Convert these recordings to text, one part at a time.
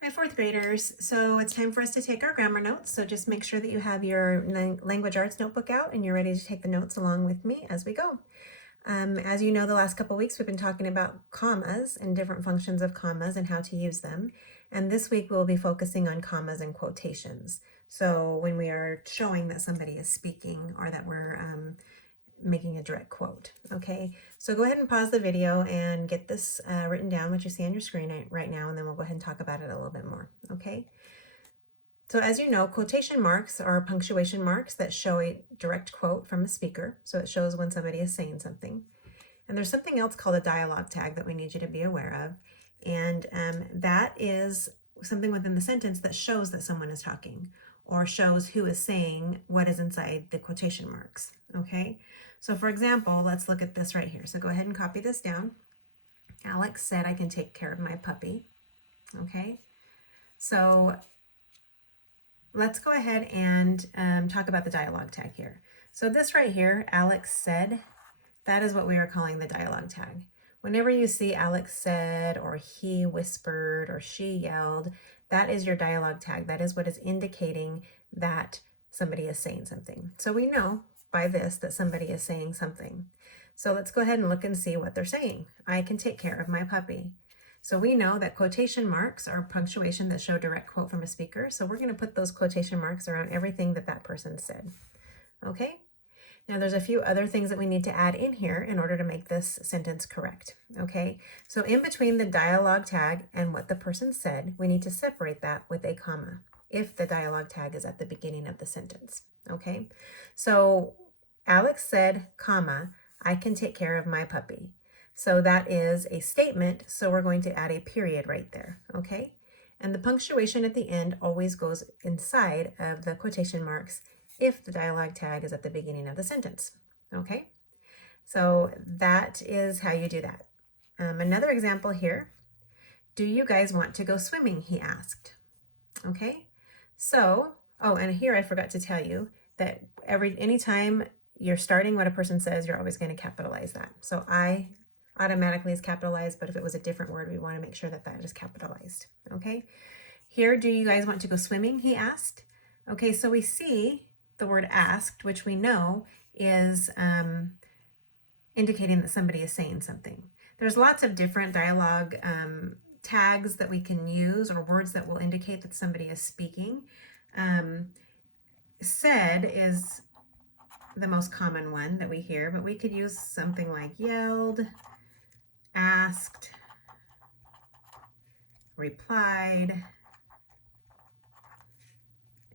Hi, fourth graders. So it's time for us to take our grammar notes. So just make sure that you have your language arts notebook out and you're ready to take the notes along with me as we go. As you know, the last couple weeks we've been talking about commas and different functions of commas and how to use them. And this week we'll be focusing on commas and quotations. So when we are showing that somebody is speaking or that we're making a direct quote. Okay, so go ahead and pause the video and get this written down, what you see on your screen right now, and then we'll go ahead and talk about it a little bit more. Okay, so as you know, quotation marks are punctuation marks that show a direct quote from a speaker. So it shows when somebody is saying something. And there's something else called a dialogue tag that we need you to be aware of. And that is something within the sentence that shows that someone is talking or shows who is saying what is inside the quotation marks. Okay, so for example, let's look at this right here. So go ahead and copy this down. Alex said, I can take care of my puppy. Okay, so let's go ahead and talk about the dialogue tag here. So this right here, Alex said, that is what we are calling the dialogue tag. Whenever you see Alex said, or he whispered, or she yelled, that is your dialogue tag. That is what is indicating that somebody is saying something. So we know by this that somebody is saying something. So let's go ahead and look and see what they're saying. I can take care of my puppy. So we know that quotation marks are punctuation that show direct quote from a speaker. So we're going to put those quotation marks around everything that that person said. Okay? Now there's a few other things that we need to add in here in order to make this sentence correct, okay? So in between the dialogue tag and what the person said, we need to separate that with a comma if the dialogue tag is at the beginning of the sentence, okay? So Alex said, comma, I can take care of my puppy. So that is a statement, so we're going to add a period right there, okay? And the punctuation at the end always goes inside of the quotation marks if the dialogue tag is at the beginning of the sentence. Okay, so that is how you do that. Another example here. Do you guys want to go swimming? He asked. Okay, so, oh, and here I forgot to tell you that anytime you're starting what a person says, you're always going to capitalize that. So I automatically is capitalized, but if it was a different word, we want to make sure that that is capitalized. Okay, here, do you guys want to go swimming? He asked. Okay, so we see the word asked, which we know is indicating that somebody is saying something. There's lots of different dialogue tags that we can use or words that will indicate that somebody is speaking. Said is the most common one that we hear, but we could use something like yelled, asked, replied,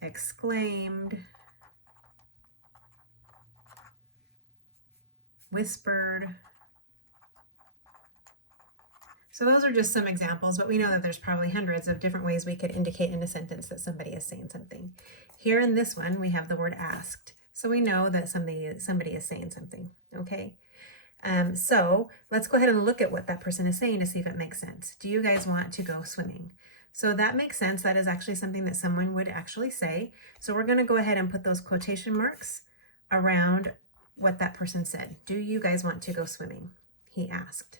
exclaimed, whispered. So those are just some examples, but we know that there's probably hundreds of different ways we could indicate in a sentence that somebody is saying something. Here in this one, we have the word asked. So we know that somebody is saying something, okay? So let's go ahead and look at what that person is saying to see if it makes sense. Do you guys want to go swimming? So that makes sense. That is actually something that someone would actually say. So we're going to go ahead and put those quotation marks around what that person said. Do you guys want to go swimming? He asked.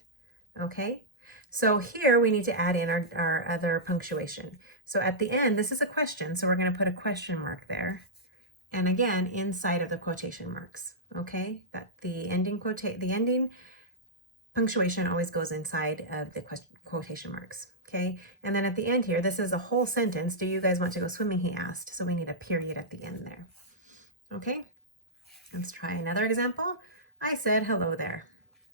Okay. So here we need to add in our other punctuation. So at the end, this is a question. So we're going to put a question mark there. And again, inside of the quotation marks. Okay. That the ending punctuation always goes inside of the quotation marks. Okay. And then at the end here, this is a whole sentence. Do you guys want to go swimming? He asked. So we need a period at the end there. Okay. Let's try another example. I said, hello there.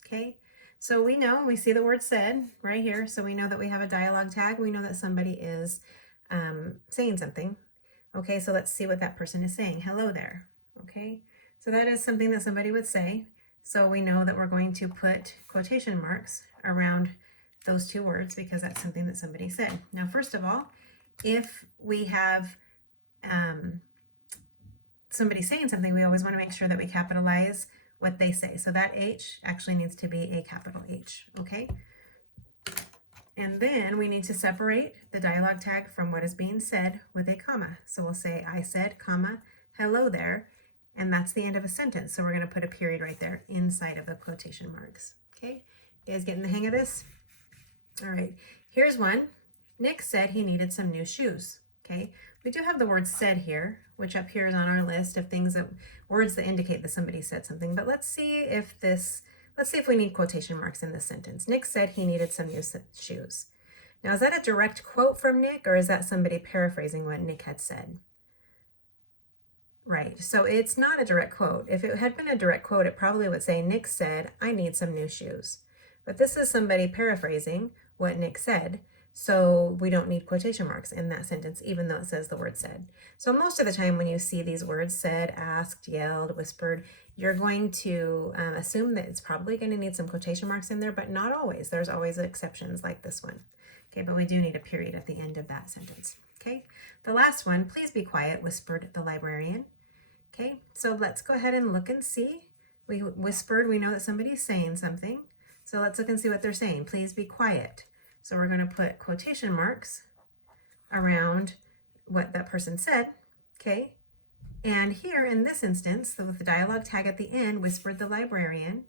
Okay. So we see the word said right here. So we know that we have a dialogue tag. We know that somebody is saying something. Okay, so let's see what that person is saying. Hello there. Okay, so that is something that somebody would say. So we know that we're going to put quotation marks around those two words because that's something that somebody said. Now, first of all, if we have somebody saying something, we always want to make sure that we capitalize what they say. So that H actually needs to be a capital H, okay? And then we need to separate the dialogue tag from what is being said with a comma. So we'll say, I said, comma, hello there, and that's the end of a sentence. So we're going to put a period right there inside of the quotation marks, okay? You guys getting the hang of this? All right, here's one. Nick said he needed some new shoes. Okay, we do have the word said here, which appears on our list of things that words that indicate that somebody said something. But let's see if we need quotation marks in this sentence. Nick said he needed some new shoes. Now, is that a direct quote from Nick, or is that somebody paraphrasing what Nick had said? Right, so it's not a direct quote. If it had been a direct quote, it probably would say, Nick said, I need some new shoes. But this is somebody paraphrasing what Nick said, so we don't need quotation marks in that sentence, even though it says the word said. So most of the time when you see these words, said, asked, yelled, whispered, you're going to assume that it's probably going to need some quotation marks in there, but not always. There's always exceptions like this one. Okay, but we do need a period at the end of that sentence. Okay, the last one, please be quiet, whispered the librarian. Okay, so let's go ahead and look and see. We whispered, we know that somebody's saying something. So let's look and see what they're saying. Please be quiet. So we're going to put quotation marks around what that person said. Okay, and here in this instance, so with the dialogue tag at the end, whispered the librarian,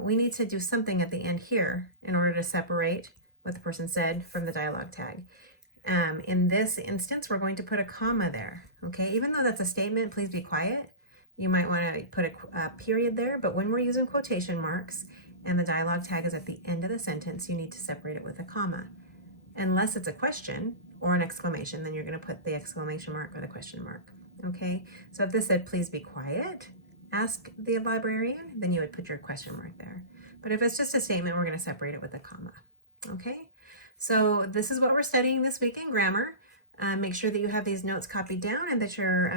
we need to do something at the end here in order to separate what the person said from the dialogue tag. In this instance, we're going to put a comma there, okay? Even though that's a statement, please be quiet, you might want to put a period there, but when we're using quotation marks and the dialogue tag is at the end of the sentence, you need to separate it with a comma. Unless it's a question or an exclamation, then you're going to put the exclamation mark or the question mark, okay? So if this said, please be quiet, ask the librarian, then you would put your question mark there. But if it's just a statement, we're going to separate it with a comma, okay? So this is what we're studying this week in grammar. Make sure that you have these notes copied down and that you're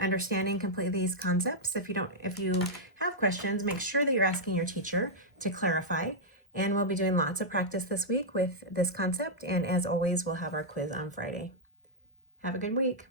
understanding completely these concepts. If you have questions, make sure that you're asking your teacher to clarify. And we'll be doing lots of practice this week with this concept. And as always, we'll have our quiz on Friday. Have a good week.